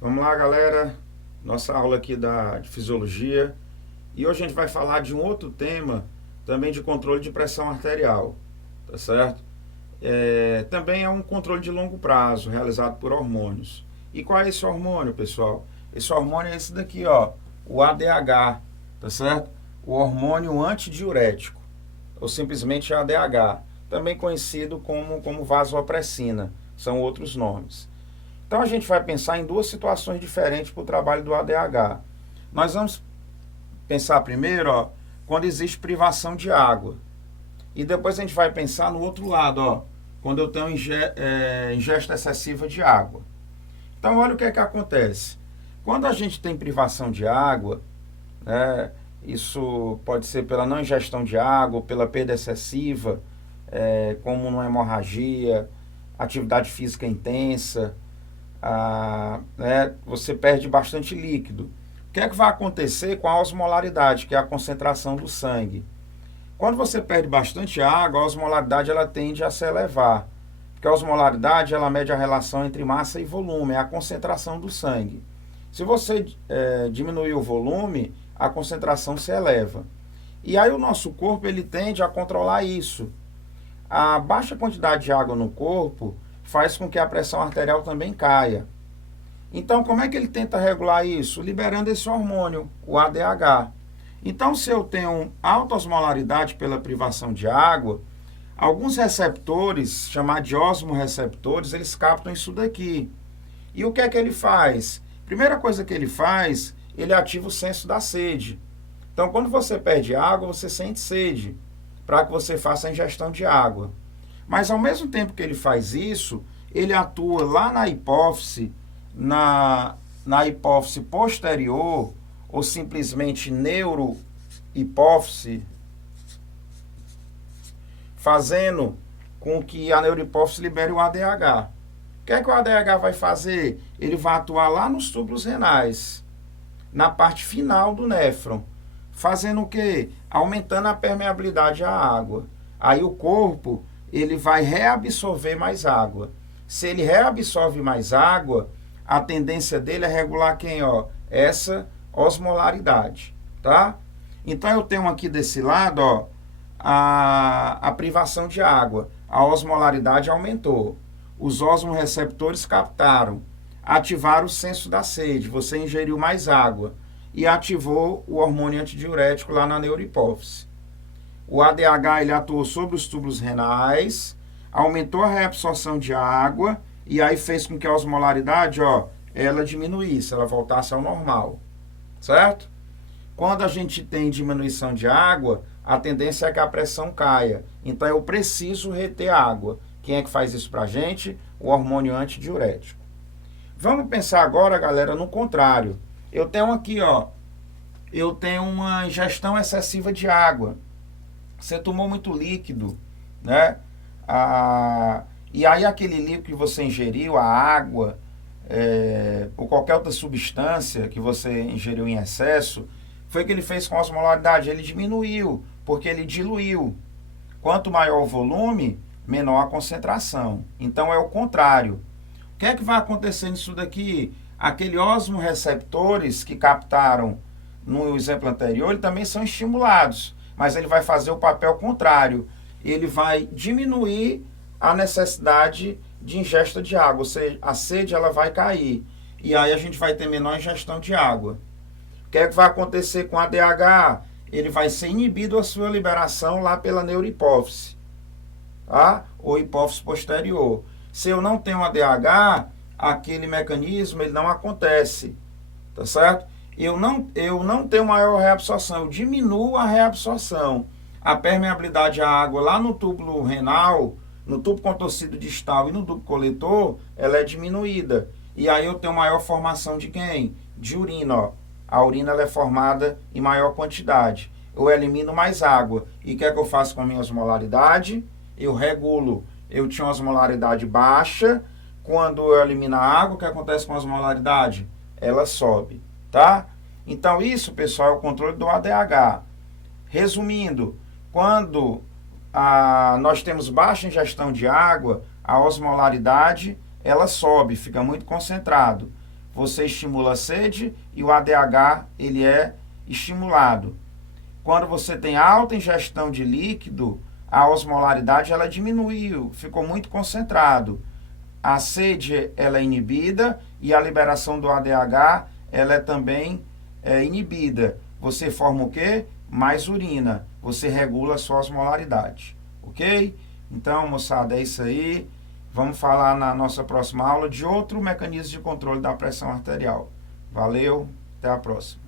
Vamos lá, galera, nossa aula aqui de fisiologia, e hoje a gente vai falar de um outro tema também de controle de pressão arterial, tá certo? Também é um controle de longo prazo realizado por hormônios. E qual é esse hormônio, pessoal? Esse hormônio é esse daqui, ó, o ADH, tá certo? O hormônio antidiurético, ou simplesmente ADH, também conhecido como vasopressina, são outros nomes. Então a gente vai pensar em duas situações diferentes para o trabalho do ADH. Nós vamos pensar primeiro, ó, quando existe privação de água. E depois a gente vai pensar no outro lado, ó, quando eu tenho ingesta excessiva de água. Então olha o que é que acontece. Quando a gente tem privação de água, né, isso pode ser pela não ingestão de água, ou pela perda excessiva, como uma hemorragia, atividade física intensa, você perde bastante líquido. O que é que vai acontecer com a osmolaridade, que é a concentração do sangue? Quando você perde bastante água, a osmolaridade ela tende a se elevar, porque a osmolaridade ela mede a relação entre massa e volume, é a concentração do sangue. Se você diminuir o volume, a concentração se eleva. E aí o nosso corpo ele tende a controlar isso. A baixa quantidade de água no corpo faz com que a pressão arterial também caia. Então, como é que ele tenta regular isso? Liberando esse hormônio, o ADH. Então, se eu tenho alta osmolaridade pela privação de água, alguns receptores, chamados de osmorreceptores, eles captam isso daqui. E o que é que ele faz? Primeira coisa que ele faz, ele ativa o senso da sede. Então, quando você perde água, você sente sede, para que você faça a ingestão de água. Mas ao mesmo tempo que ele faz isso, ele atua lá na hipófise, na hipófise posterior, ou simplesmente neurohipófise, fazendo com que a neurohipófise libere o ADH. O que é que o ADH vai fazer? Ele vai atuar lá nos túbulos renais, na parte final do néfron, fazendo o quê? Aumentando a permeabilidade à água. Aí o corpo ele vai reabsorver mais água. Se ele reabsorve mais água, a tendência dele é regular quem? Ó, essa osmolaridade, tá? Então eu tenho aqui desse lado, ó, a privação de água. A osmolaridade aumentou. Os osmorreceptores captaram, ativaram o senso da sede. Você ingeriu mais água e ativou o hormônio antidiurético lá na neurohipófise. O ADH ele atuou sobre os túbulos renais, aumentou a reabsorção de água e aí fez com que a osmolaridade, ó, ela diminuísse, ela voltasse ao normal, certo? Quando a gente tem diminuição de água, a tendência é que a pressão caia. Então eu preciso reter água. Quem é que faz isso pra gente? O hormônio antidiurético. Vamos pensar agora, galera, no contrário. Eu tenho aqui, ó, eu tenho uma ingestão excessiva de água. Você tomou muito líquido, né? E aí aquele líquido que você ingeriu, a água, ou qualquer outra substância que você ingeriu em excesso, foi o que ele fez com a osmolaridade. Ele diminuiu, porque ele diluiu. Quanto maior o volume, menor a concentração. Então é o contrário. O que é que vai acontecer nisso daqui? Aqueles osmorreceptores que captaram no exemplo anterior, eles também são estimulados. Mas ele vai fazer o papel contrário. Ele vai diminuir a necessidade de ingesta de água, ou seja, a sede ela vai cair. E aí a gente vai ter menor ingestão de água. O que é que vai acontecer com a ADH? Ele vai ser inibido a sua liberação lá pela neurohipófise, tá? Ou hipófise posterior. Se eu não tenho ADH, aquele mecanismo ele não acontece, tá certo? Eu não tenho maior reabsorção, eu diminuo a reabsorção. A permeabilidade à água lá no túbulo renal, no tubo contorcido distal e no tubo coletor, ela é diminuída. E aí eu tenho maior formação de quem? De urina, ó. A urina ela é formada em maior quantidade. Eu elimino mais água. E o que é que eu faço com a minha osmolaridade? Eu regulo. eu tinha uma osmolaridade baixa. Quando eu elimino a água, o que acontece com a osmolaridade? Ela sobe, tá? Então, isso, pessoal, é o controle do ADH. Resumindo, quando nós temos baixa ingestão de água, a osmolaridade, ela sobe, fica muito concentrado. Você estimula a sede e o ADH, ele é estimulado. Quando você tem alta ingestão de líquido, a osmolaridade, ela diminuiu, ficou muito concentrado. A sede, ela é inibida e a liberação do ADH, ela é também inibida. Você forma o quê? Mais urina. Você regula a sua osmolaridade. Ok? Então, moçada, é isso aí. Vamos falar na nossa próxima aula de outro mecanismo de controle da pressão arterial. Valeu, até a próxima.